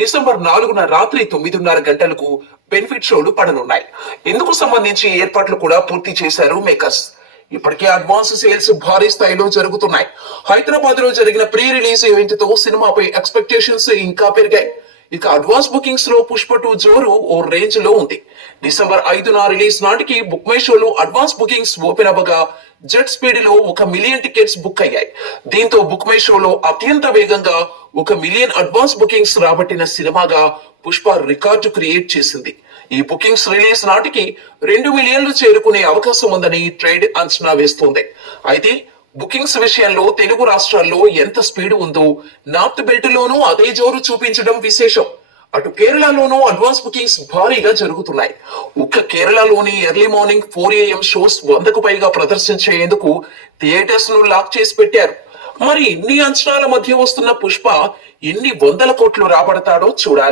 December 4న రాత్రి 9:30 గంటలకు benefit షోలు పడనున్నాయి. ఇందుకు సంబంధించి ఏర్పాట్లు కూడా పూర్తి చేశారు మేకర్స్. ఇప్పటికే అడ్వాన్స్ సేల్స్ భారీ స్థాయిలో జరుగుతున్నాయి. హైదరాబాద్ లో జరిగిన ప్రీ రిలీజ్ ఈవెంట్ తో సినిమాపై ఎక్స్పెక్టేషన్స్ ఇంకా పెరిగాయి. ఇక అడ్వాన్స్ బుకింగ్స్ లో పుష్ప 2 జోరు ఓ రేంజ్ లో ఉంది. డిసెంబర్ 5న రిలీజ్ నాటికి బుక్ మై షోలో అడ్వాన్స్ బుకింగ్స్ ఓపెన్ అవ్వగా జెట్ స్పీడ్ లో 1 మిలియన్ టికెట్స్ బుక్ అయ్యాయి. దీంతో బుక్ మై షోలో అత్యంత వేగంగా 1 మిలియన్ అడ్వాన్స్ బుకింగ్స్ రాబట్టిన సినిమాగా పుష్ప రికార్డు క్రియేట్ చేసింది. ఈ బుకింగ్స్ రిలీజ్ నాటికి 2 మిలియన్లు చేరుకునే అవకాశం ఉందని ట్రేడ్ అంచనా వేస్తోంది. అయితే బుకింగ్స్ విషయంలో తెలుగు రాష్ట్రాల్లో ఎంత స్పీడ్ ఉందో నార్త్ బెల్ట్ లోనూ అదే జోరు చూపించడం విశేషం. అటు కేరళలోనూ అడ్వాన్స్ బుకింగ్స్ భారీగా జరుగుతున్నాయి. ఒక్క కేరళలోని ఎర్లీ మార్నింగ్ 4 AM షోస్ 100కు పైగా ప్రదర్శించేందుకు థియేటర్స్ ను లాక్ చేసి పెట్టారు. మరి ఇన్ని అంచనాల మధ్య వస్తున్న పుష్ప ఎన్ని వందల కోట్లు రాబడతాడో చూడాలి.